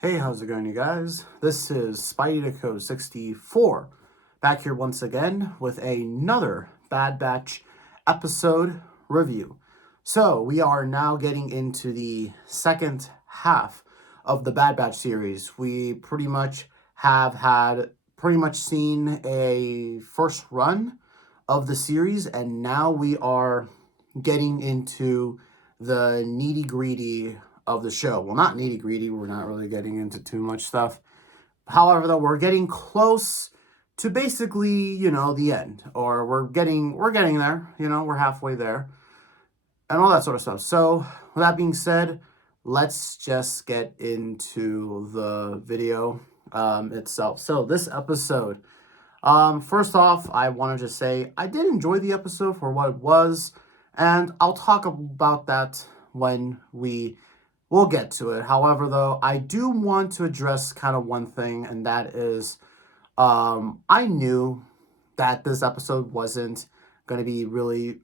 Hey, how's it going, you guys? This is SpideyDeco64 back here once again with another Bad Batch episode review. So, we are now getting into the second half of the Bad Batch series. We pretty much have had seen a first run of the series, and now we are getting into the nitty gritty of the show. Well, not nitty gritty. We're not really getting into too much stuff. However, though, we're getting close to basically, the end, or we're getting there. We're halfway there, and all that sort of stuff. So, with that being said, let's just get into the video itself. So, this episode. First off, I wanted to say I did enjoy the episode for what it was, and I'll talk about that when we'll get to it. However, though, I do want to address kind of one thing, and that is I knew that this episode wasn't going to be really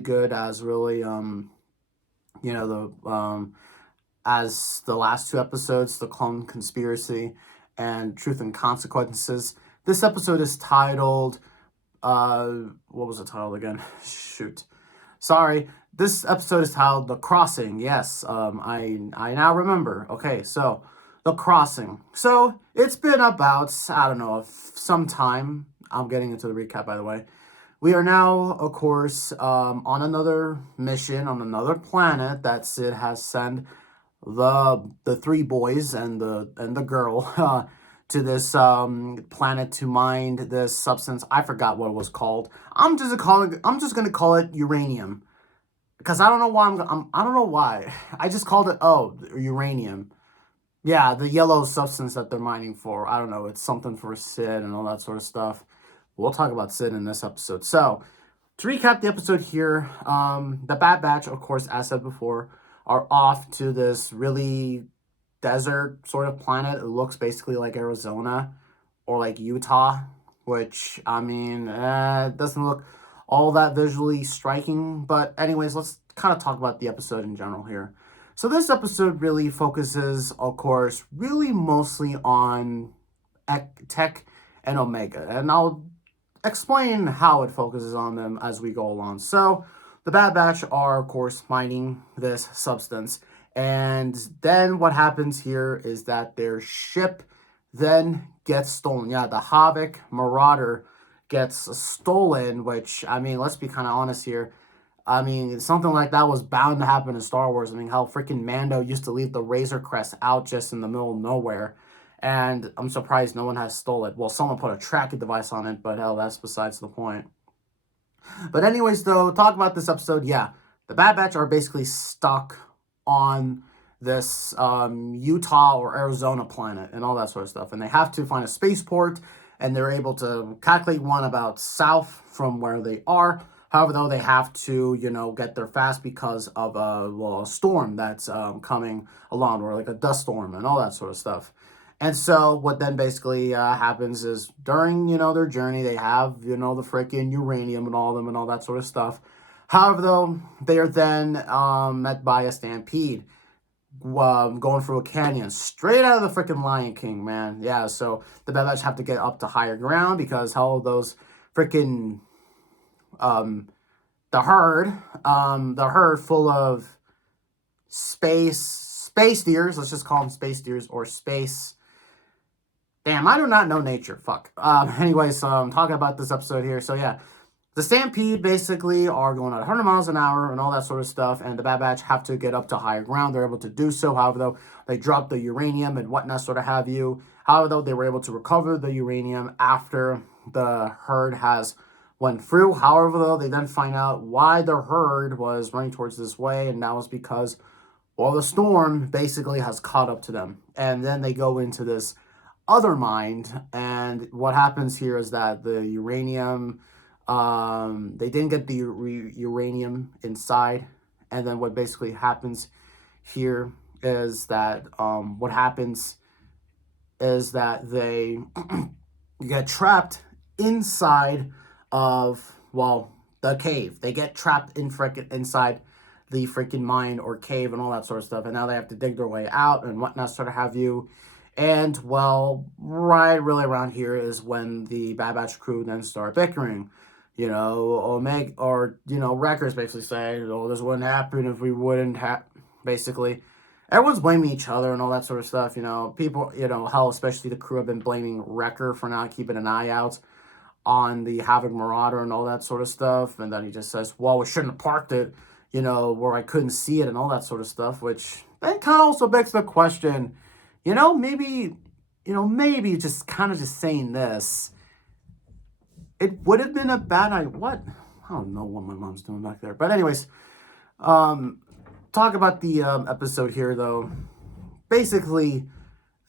good as as the last two episodes, The Clone Conspiracy and Truth and Consequences. This episode is titled, what was it titled again? Shoot. Sorry. This episode is titled The Crossing. Yes, I now remember. Okay, so The Crossing. So it's been about, I don't know, some time. I'm getting into the recap, by the way. We are now, of course, on another mission on another planet that Sid has sent the three boys and the girl to this planet to mine this substance. I forgot what it was called. I'm just gonna call it uranium because I don't know why I don't know why I just called it uranium. Yeah, the yellow substance that they're mining for. I don't know. It's something for Sid and all that sort of stuff. We'll talk about Sid in this episode. So to recap the episode here, the Bad Batch, of course, as said before, are off to this really desert sort of planet. It looks basically like Arizona or like Utah, which, I mean, it doesn't look all that visually striking. But anyways, let's kind of talk about the episode in general here. So this episode really focuses, of course, really mostly on Tech and Omega. And I'll explain how it focuses on them as we go along. So the Bad Batch are, of course, mining this substance. And then what happens here is that their ship then gets stolen. Yeah, the Havoc Marauder gets stolen, which, I mean, let's be kind of honest here. I mean, something like that was bound to happen in Star Wars. I mean, how freaking Mando used to leave the Razor Crest out just in the middle of nowhere. And I'm surprised no one has stole it. Well, someone put a tracking device on it, but hell, that's besides the point. But anyways, though, talk about this episode. Yeah, the Bad Batch are basically stuck on this Utah or Arizona planet and all that sort of stuff. And they have to find a spaceport, and they're able to calculate one about south from where they are. However, though, they have to, get there fast because of a storm that's coming along, or like a dust storm and all that sort of stuff. And so what then basically happens is during, their journey, they have, the freaking uranium and all of them and all that sort of stuff. However, though, they are then met by a stampede going through a canyon straight out of the freaking Lion King, man. Yeah, so the Bad Batch have to get up to higher ground because hell, those freaking the herd full of space deers, let's just call them space deers or space. Damn, I do not know nature. Fuck. Anyways, I'm talking about this episode here. So yeah, the Stampede basically are going at 100 miles an hour and all that sort of stuff, and the Bad Batch have to get up to higher ground. They're able to do so. However, though, they drop the uranium and whatnot, sort of have you. However, though, they were able to recover the uranium after the herd has went through. However, though, they then find out why the herd was running towards this way, and that was because, well, the storm basically has caught up to them. And then they go into this other mind, and what happens here is that the uranium, they didn't get the uranium inside, and then what basically happens here is that what happens is that they get trapped inside of, well, the cave. They get trapped inside the freaking mine or cave and all that sort of stuff. And now they have to dig their way out and whatnot, sort of have you. And, well, right really around here is when the Bad Batch crew then start bickering. Omega, or, Wreckers basically say, oh, this wouldn't happen if we wouldn't have, basically. Everyone's blaming each other and all that sort of stuff, People, hell, especially the crew have been blaming Wrecker for not keeping an eye out on the Havoc Marauder and all that sort of stuff. And then he just says, well, we shouldn't have parked it, where I couldn't see it and all that sort of stuff, which then kind of also begs the question, maybe just kind of just saying this, it would have been a bad idea. What? I don't know what my mom's doing back there. But anyways, talk about the episode here, though. Basically,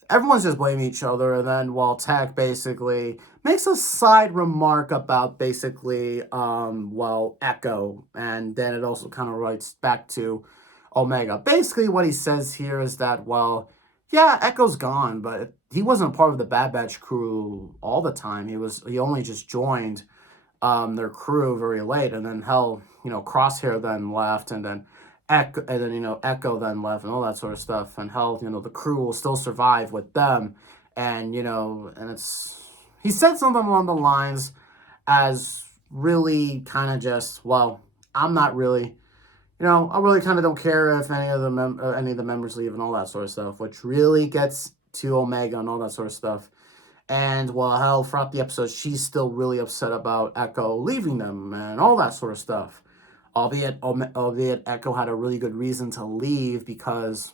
everyone's just blaming each other, and then while Tech basically makes a side remark about basically, Echo, and then it also kind of relates back to Omega. Basically, what he says here is that, yeah, Echo's gone, but he wasn't part of the Bad Batch crew all the time. He only just joined their crew very late, and then Crosshair then left, and then Echo then left, and all that sort of stuff. And the crew will still survive with them, and he said something along the lines as really kind of just, I'm not really. I really kind of don't care if any of the members leave and all that sort of stuff, which really gets to Omega and all that sort of stuff. And, throughout the episode, she's still really upset about Echo leaving them and all that sort of stuff. Albeit Echo had a really good reason to leave because,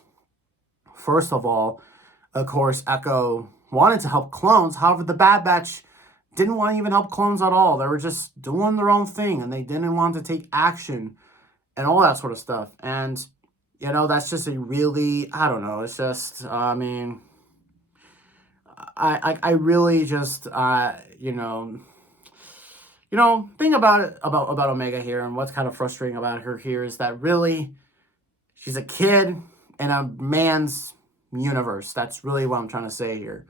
first of all, of course, Echo wanted to help clones. However, the Bad Batch didn't want to even help clones at all. They were just doing their own thing, and they didn't want to take action and all that sort of stuff. And, that's just a really, I don't know, it's just, I really just, thing about Omega here and what's kind of frustrating about her here is that really she's a kid in a man's universe. That's really what I'm trying to say here.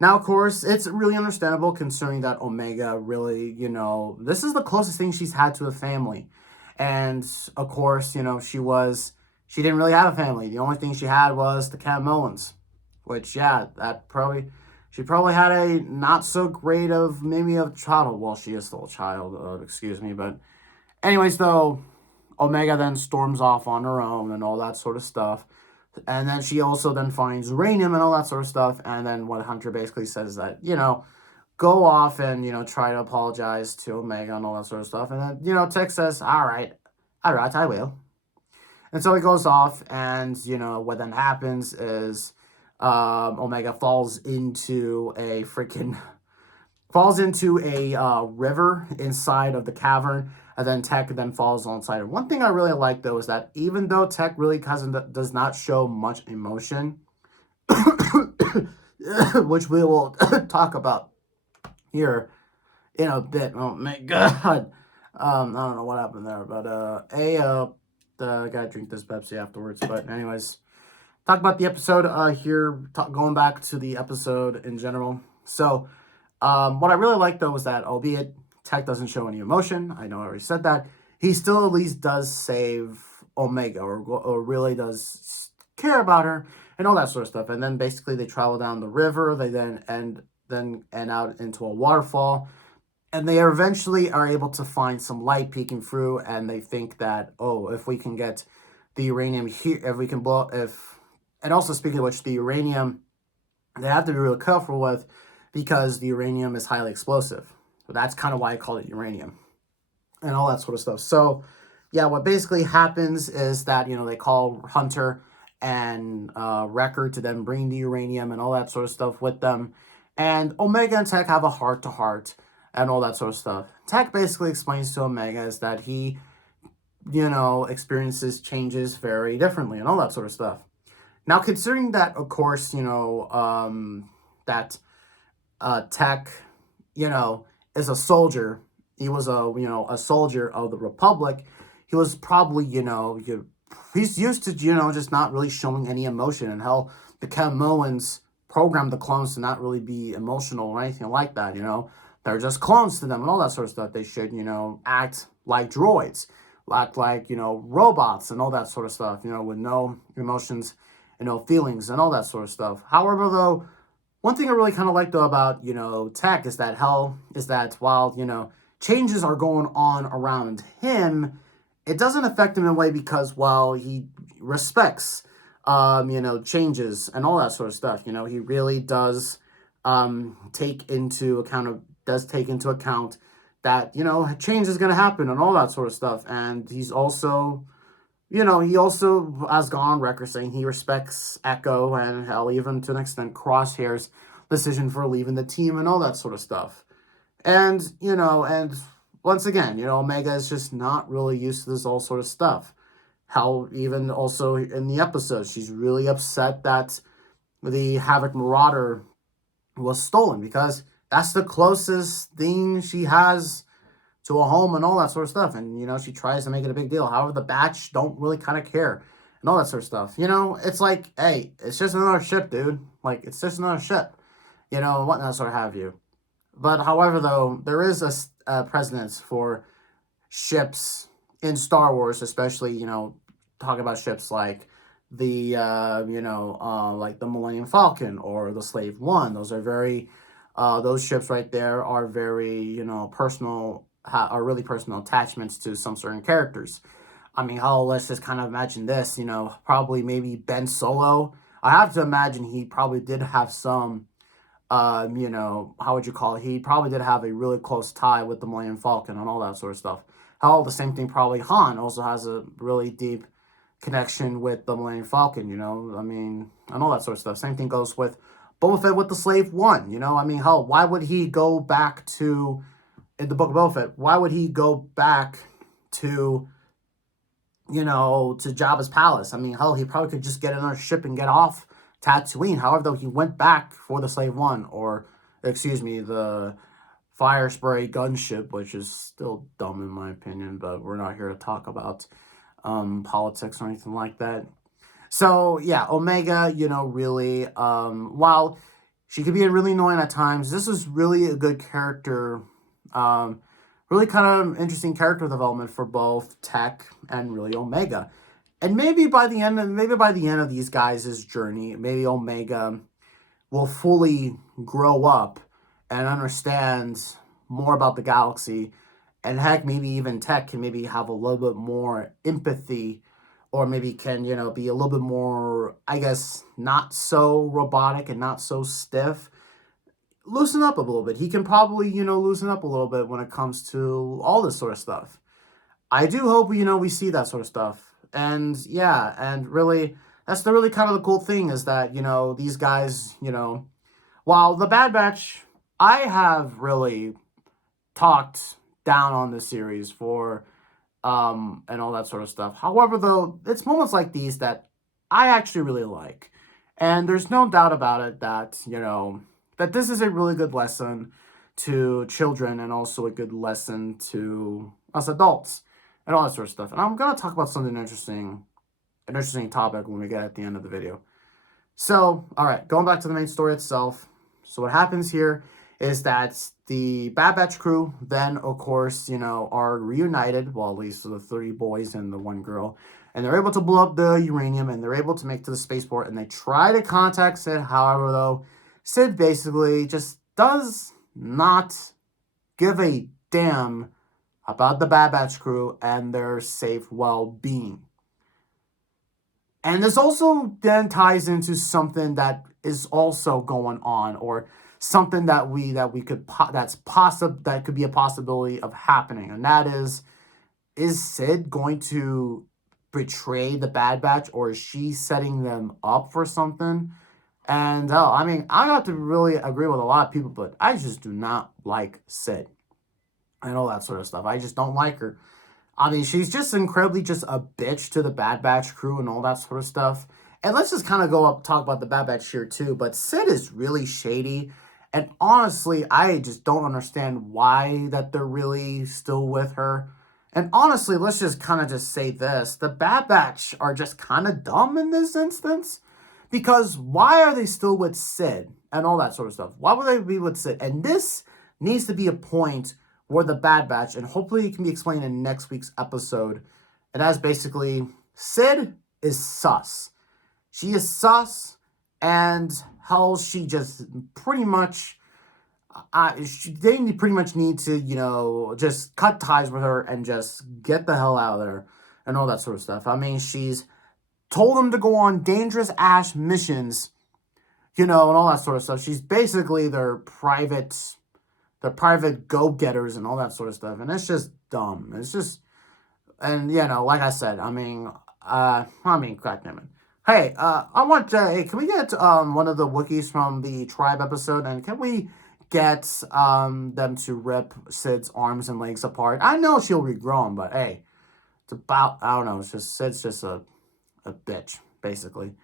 Now, of course, it's really understandable considering that Omega really, this is the closest thing she's had to a family. And, of course, she didn't really have a family. The only thing she had was the Kaminoans, which, yeah, she probably had a not so great of maybe a child. Well, she is still a child, excuse me. But anyways, though, Omega then storms off on her own and all that sort of stuff. And then she also then finds uranium and all that sort of stuff. And then what Hunter basically says is that, go off and, try to apologize to Omega and all that sort of stuff. And then, Tech says, all right, I will. And so he goes off, and, what then happens is Omega falls into a river inside of the cavern, and then Tech then falls alongside her. One thing I really like, though, is that even though Tech really does not show much emotion, which we will talk about here in a bit. Oh my god. I don't know what happened there, but I gotta drink this Pepsi afterwards. But anyways, talk about the episode here, going back to the episode in general. So what I really like, though, is that albeit Tech doesn't show any emotion, I know I already said that, he still at least does save Omega, or really does care about her and all that sort of stuff. And then basically they travel down the river. They then end out into a waterfall, and they eventually are able to find some light peeking through, and they think that, if we can get the uranium here, if we can blow, and also speaking of which, the uranium, they have to be really careful with, because the uranium is highly explosive. So that's kind of why I call it uranium and all that sort of stuff. So yeah, what basically happens is that, they call Hunter and Wrecker to then bring the uranium and all that sort of stuff with them. And Omega and Tech have a heart-to-heart and all that sort of stuff. Tech basically explains to Omega is that he, experiences changes very differently and all that sort of stuff. Now, considering that, of course, that Tech, is a soldier. He was a soldier of the Republic. He was probably, he's used to, just not really showing any emotion. And hell, the Kaminoans programmed the clones to not really be emotional or anything like that, They're just clones to them and all that sort of stuff. They should, act like droids. act like, robots and all that sort of stuff, with no emotions and no feelings and all that sort of stuff. However, though, one thing I really kind of like though about, Tech is that while, changes are going on around him, it doesn't affect him in a way because while he respects, changes and all that sort of stuff, he really does take into account that, change is going to happen and all that sort of stuff. And he's also, he also has gone on record saying he respects Echo and hell, even to an extent, Crosshair's decision for leaving the team and all that sort of stuff. And, and once again, Omega is just not really used to this all sort of stuff. How even also in the episode, she's really upset that the Havoc Marauder was stolen because that's the closest thing she has to a home and all that sort of stuff. And, she tries to make it a big deal. However, the Batch don't really kind of care and all that sort of stuff. It's like, hey, it's just another ship, dude. Like, it's just another ship, whatnot, sort of have you. But however, though, there is a precedence for ships in Star Wars, especially, talking about ships like the, like the Millennium Falcon or the Slave One. Those are very, those ships right there are very, personal, are really personal attachments to some certain characters. I mean, let's just kind of imagine this, probably maybe Ben Solo. I have to imagine he probably did have some, how would you call it? He probably did have a really close tie with the Millennium Falcon and all that sort of stuff. The same thing, probably Han also has a really deep connection with the Millennium Falcon, I mean, and all that sort of stuff. Same thing goes with Boba Fett with the Slave One, I mean, why would he go back to, in the Book of Boba Fett, why would he go back to, to Jabba's palace? I mean, he probably could just get another ship and get off Tatooine. However, though, he went back for the Slave One, or, excuse me, the Fire Spray gunship, which is still dumb in my opinion, but we're not here to talk about politics or anything like that. So, yeah, Omega, really, while she could be really annoying at times, this is really a good character, really kind of interesting character development for both Tech and really Omega. And maybe by the end of these guys' journey, maybe Omega will fully grow up and understand more about the galaxy. And heck, maybe even Tech can maybe have a little bit more empathy, or maybe can, be a little bit more, I guess, not so robotic and not so stiff. Loosen up a little bit. He can probably, loosen up a little bit when it comes to all this sort of stuff. I do hope, we see that sort of stuff. And yeah, and really, that's the really kind of the cool thing is that, these guys, while the Bad Batch, I have really talked down on this series for, and all that sort of stuff. However, though, it's moments like these that I actually really like. And there's no doubt about it that, that this is a really good lesson to children and also a good lesson to us adults and all that sort of stuff. And I'm going to talk about something an interesting topic when we get at the end of the video. So, all right, going back to the main story itself. So what happens here is that the Bad Batch crew then, of course, are reunited, well, at least the 3 boys and the 1 girl, and they're able to blow up the uranium, and they're able to make it to the spaceport, and they try to contact Sid. However, though, Sid basically just does not give a damn about the Bad Batch crew and their safe well-being. And this also then ties into something that is also going on, or something that that could be a possibility of happening, and that is Sid going to betray the Bad Batch, or is she setting them up for something? And I mean, I have to really agree with a lot of people, but I just do not like Sid and all that sort of stuff. I just don't like her. I mean, she's just incredibly just a bitch to the Bad Batch crew and all that sort of stuff. And let's just kind of talk about the Bad Batch here too. But Sid is really shady. And honestly, I just don't understand why that they're really still with her. And honestly, let's just kind of just say this. The Bad Batch are just kind of dumb in this instance. Because why are they still with Sid and all that sort of stuff? Why would they be with Sid? And this needs to be a point where the Bad Batch, and hopefully it can be explained in next week's episode, And that's basically Sid is sus. She is sus, and hell, she just pretty much. They pretty much need to, just cut ties with her and just get the hell out of there and all that sort of stuff. I mean, she's told them to go on dangerous ass missions, and all that sort of stuff. She's basically their private go-getters and all that sort of stuff. And it's just dumb. It's just, and like I said, God damn it. Hey, hey, can we get one of the Wookiees from the tribe episode, and can we get them to rip Sid's arms and legs apart? I know she'll regrow them, but hey, it's about, I don't know, it's just, Sid's just a bitch, basically.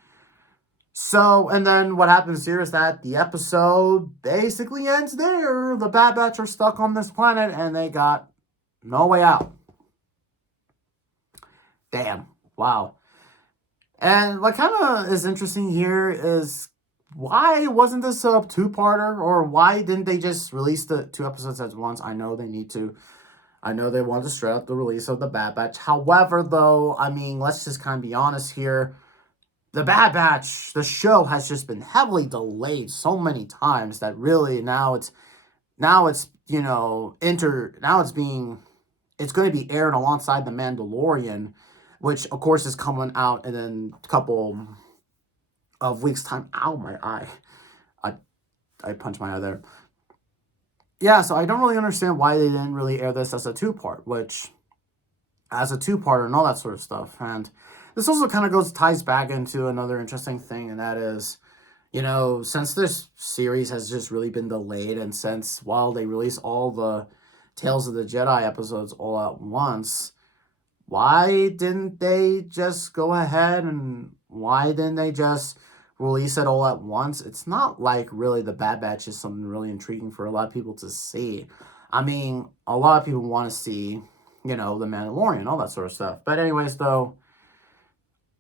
So, and then what happens here is that the episode basically ends there. The Bad Batch are stuck on this planet, and they got no way out. Damn. Wow. And what kind of is interesting here is, why wasn't this a two-parter? Or why didn't they just release the 2 episodes at once? I know they need to. I know they want to straight up the release of the Bad Batch. However, though, I mean, let's just kind of be honest here. The Bad Batch, the show, has just been heavily delayed so many times that really now it's it's going to be aired alongside The Mandalorian, which of course is coming out in a couple of weeks' time. Ow, my eye. I punched my eye there. Yeah, so I don't really understand why they didn't really air this as a 2-part, and all that sort of stuff. And this also kind of ties back into another interesting thing, and that is, since this series has just really been delayed, and since while they release all the Tales of the Jedi episodes all at once, why didn't they just go ahead and why didn't they just release it all at once? It's not like really the Bad Batch is something really intriguing for a lot of people to see. I mean, a lot of people want to see, the Mandalorian, all that sort of stuff. But anyways, though,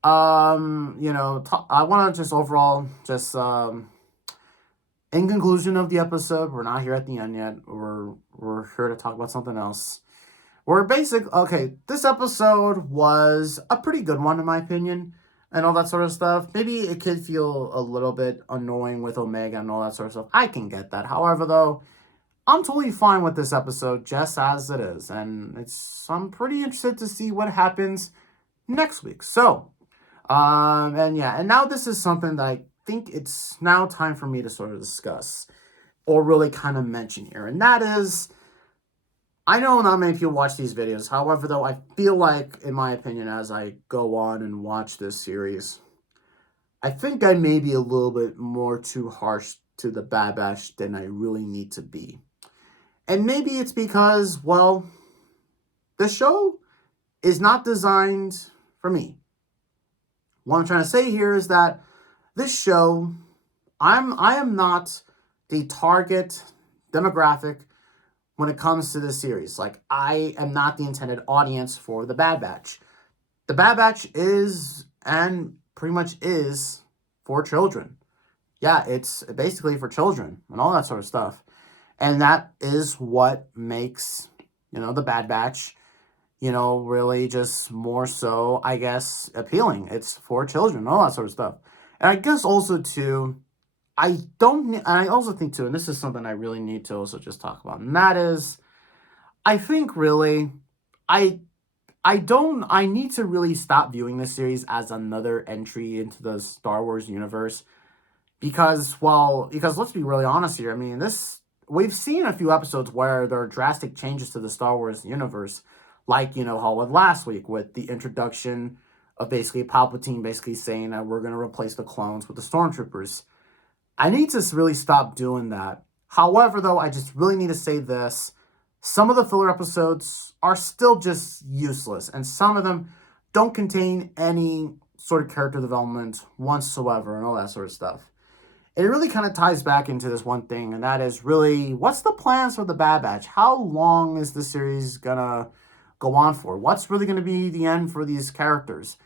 I want to just overall, in conclusion of the episode, we're not here at the end yet. We're here to talk about something else. This episode was a pretty good one in my opinion, and all that sort of stuff. Maybe it could feel a little bit annoying with Omega and all that sort of stuff. I can get that. However, though, I'm totally fine with this episode just as it is, and I'm pretty interested to see what happens next week. So, and now this is something that I think it's now time for me to sort of discuss or really kind of mention here, and that is, I know not many people watch these videos. However, though, I feel like, in my opinion, as I go on and watch this series, I think I may be a little bit more too harsh to the Bad Batch than I really need to be. And maybe it's because, well, the show is not designed for me. What I'm trying to say here is that this show, I am not the target demographic when it comes to this series. Like, I am not the intended audience for the Bad Batch. The Bad Batch is, and pretty much is, for children. Yeah, it's basically for children and all that sort of stuff. And that is what makes, the Bad Batch, really just more so, I guess, appealing. It's for children, all that sort of stuff. And I guess also, too, I also think, too, and this is something I really need to also just talk about, and that is, I think, really, I need to really stop viewing this series as another entry into the Star Wars universe, because let's be really honest here, I mean, we've seen a few episodes where there are drastic changes to the Star Wars universe, like, Hollywood last week with the introduction of basically Palpatine basically saying that we're going to replace the clones with the Stormtroopers. I need to really stop doing that. However, though, I just really need to say this. Some of the filler episodes are still just useless, and some of them don't contain any sort of character development whatsoever and all that sort of stuff. It really kind of ties back into this one thing, and that is really, what's the plans for the Bad Batch? How long is the series gonna go on for? What's really going to be the end for these characters?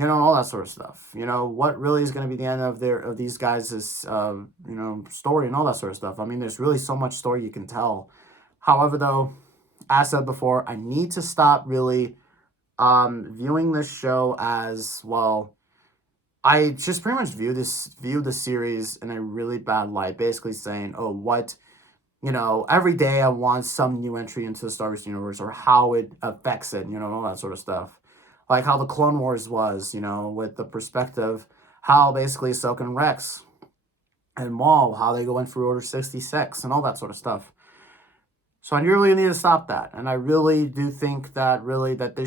All that sort of stuff. What really is going to be the end of these guys' story and all that sort of stuff. I mean, there's really so much story you can tell. However, though, as I said before, I need to stop really viewing this show as, well, I just pretty much view the series in a really bad light, basically saying, oh, what, every day I want some new entry into the Star Wars universe, or how it affects it, all that sort of stuff. Like how the Clone Wars was, with the perspective, how basically Ahsoka and Rex and Maul, how they go in through Order 66 and all that sort of stuff. So I really need to stop that. And I really do think that it's the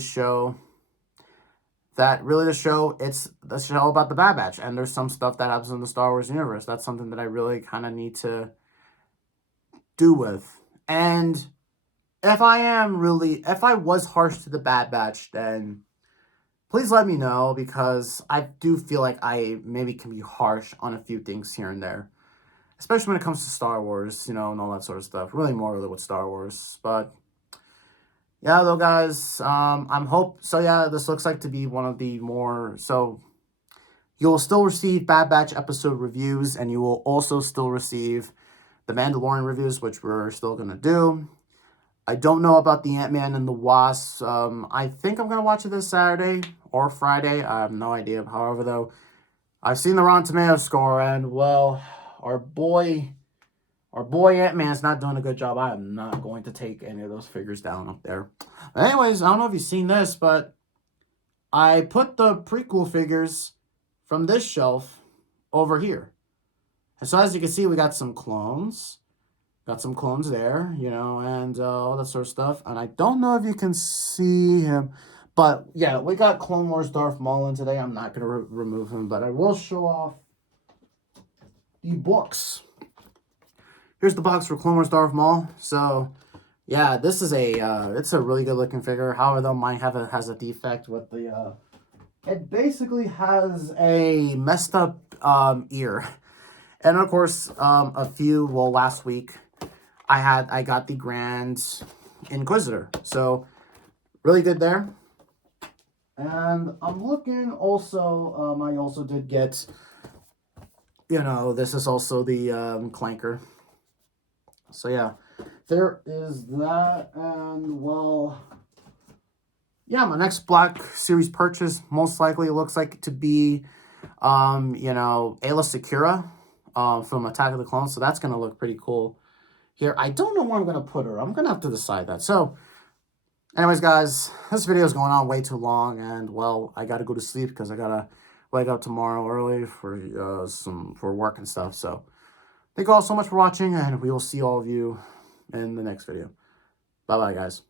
show about the Bad Batch. And there's some stuff that happens in the Star Wars universe. That's something that I really kind of need to do with. And if I was harsh to the Bad Batch, then please let me know, because I do feel like I maybe can be harsh on a few things here and there. Especially when it comes to Star Wars, and all that sort of stuff. Really more with Star Wars. But yeah, though, guys, this looks like to be one of the more, so you will still receive Bad Batch episode reviews, and you will also still receive the Mandalorian reviews, which we're still going to do. I don't know about the Ant-Man and the Wasp. I think I'm going to watch it this Saturday or Friday. I have no idea. However, though, I've seen the Rotten Tomatoes score, and, well, our boy Ant-Man's not doing a good job. I am not going to take any of those figures down up there. But anyways, I don't know if you've seen this, but I put the prequel figures from this shelf over here. And so as you can see, we got some clones. Got some clones there, and all that sort of stuff. And I don't know if you can see him. But, yeah, we got Clone Wars Darth Maul today. I'm not going to remove him, but I will show off the books. Here's the box for Clone Wars Darth Maul. So, yeah, this is it's a really good looking figure. However, though, mine has a defect with the, it basically has a messed up ear. And, of course, last week, I got the Grand Inquisitor. So, really good there. And I'm looking also, I also did get, this is also the Clanker. So, yeah, there is that. And, well, yeah, my next Black Series purchase most likely looks like to be, Aayla Secura from Attack of the Clones. So that's going to look pretty cool here. I don't know where I'm going to put her. I'm going to have to decide that. So, anyways, guys, this video is going on way too long. And, well, I got to go to sleep because I got to wake up tomorrow early for work and stuff. So, thank you all so much for watching, and we will see all of you in the next video. Bye-bye, guys.